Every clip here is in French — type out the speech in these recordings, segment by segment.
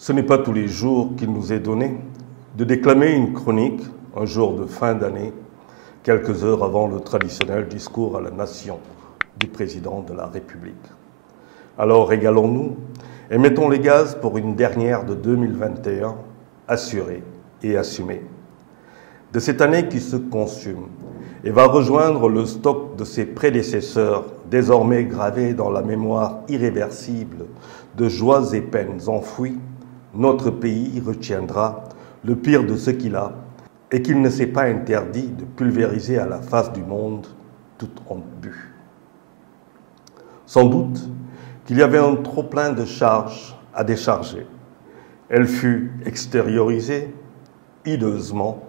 Ce n'est pas tous les jours qu'il nous est donné de déclamer une chronique un jour de fin d'année, quelques heures avant le traditionnel discours à la nation du président de la République. Alors régalons-nous et mettons les gaz pour une dernière de 2021 assurée et assumée. De cette année qui se consume et va rejoindre le stock de ses prédécesseurs, désormais gravés dans la mémoire irréversible de joies et peines enfouies, notre pays retiendra le pire de ce qu'il a et qu'il ne s'est pas interdit de pulvériser à la face du monde toute honte bue. Sans doute qu'il y avait un trop-plein de charges à décharger. Elle fut extériorisée, hideusement,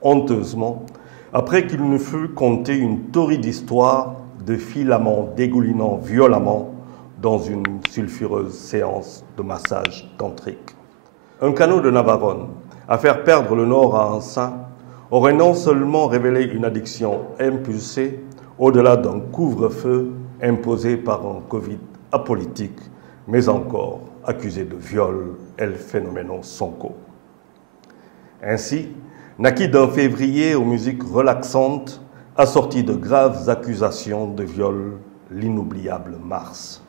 honteusement, après qu'il ne fut conté une torride histoire de filaments dégoulinant violemment dans une sulfureuse séance de massage tantrique. Un canot de Navarone, à faire perdre le nord à un saint, aurait non seulement révélé une addiction impulsée au-delà d'un couvre-feu imposé par un Covid apolitique, mais encore accusé de viol El Phénoménon Sonko. Ainsi, naquit d'un février aux musiques relaxantes, assorti de graves accusations de viol, l'inoubliable Mars.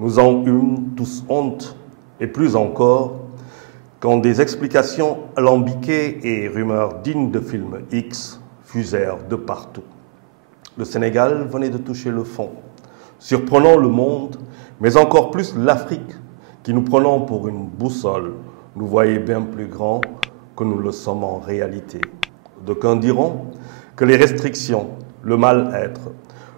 Nous en eûmes tous honte, et plus encore, quand des explications alambiquées et rumeurs dignes de film X fusèrent de partout. Le Sénégal venait de toucher le fond, surprenant le monde, mais encore plus l'Afrique, qui nous prenant pour une boussole, nous voyait bien plus grand que nous le sommes en réalité. D'aucuns diront que les restrictions, le mal-être,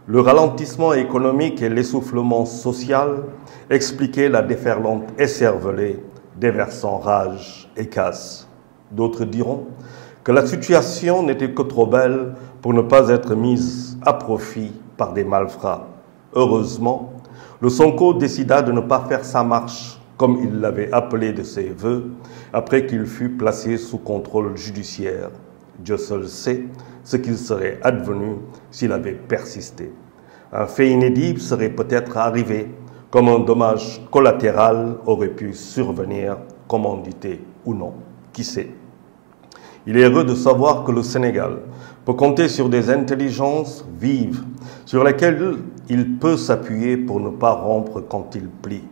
le ralentissement économique et l'essoufflement social expliquaient la déferlante écervelée déversant rage et casse. D'autres diront que la situation n'était que trop belle pour ne pas être mise à profit par des malfrats. Heureusement, le Sonko décida de ne pas faire sa marche, comme il l'avait appelé de ses vœux, après qu'il fut placé sous contrôle judiciaire. Dieu seul sait ce qu'il serait advenu s'il avait persisté. Un fait inédit serait peut-être arrivé, comme un dommage collatéral aurait pu survenir, commandité ou non, qui sait. Il est heureux de savoir que le Sénégal peut compter sur des intelligences vives sur lesquelles il peut s'appuyer pour ne pas rompre quand il plie.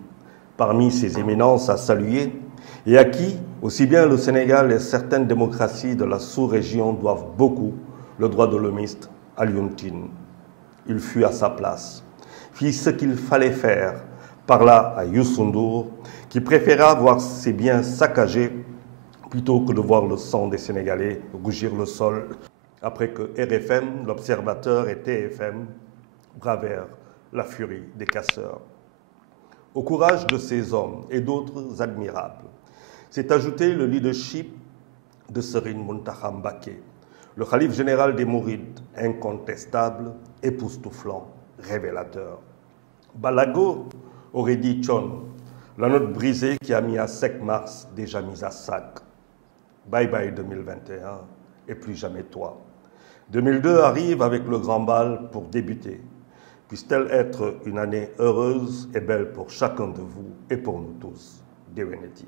Parmi ces éminences à saluer, et à qui, aussi bien le Sénégal et certaines démocraties de la sous-région doivent beaucoup, le droit de l'homiste Alioune Tine. Il fut à sa place, fit ce qu'il fallait faire, parla à Youssou N'Dour, qui préféra voir ses biens saccagés plutôt que de voir le sang des Sénégalais rougir le sol, après que RFM, l'Observateur et TFM bravèrent la furie des casseurs. Au courage de ces hommes et d'autres admirables s'est ajouté le leadership de Serigne Mountakha Mbacké, le khalife général des Mourides, incontestable, époustouflant, révélateur. Balago aurait dit Thione, la note brisée qui a mis à sec Mars, déjà mise à sac. Bye bye 2021 et plus jamais toi. 2002 arrive avec le grand bal pour débuter. Puisse-t-elle être une année heureuse et belle pour chacun de vous et pour nous tous. Déwéneti.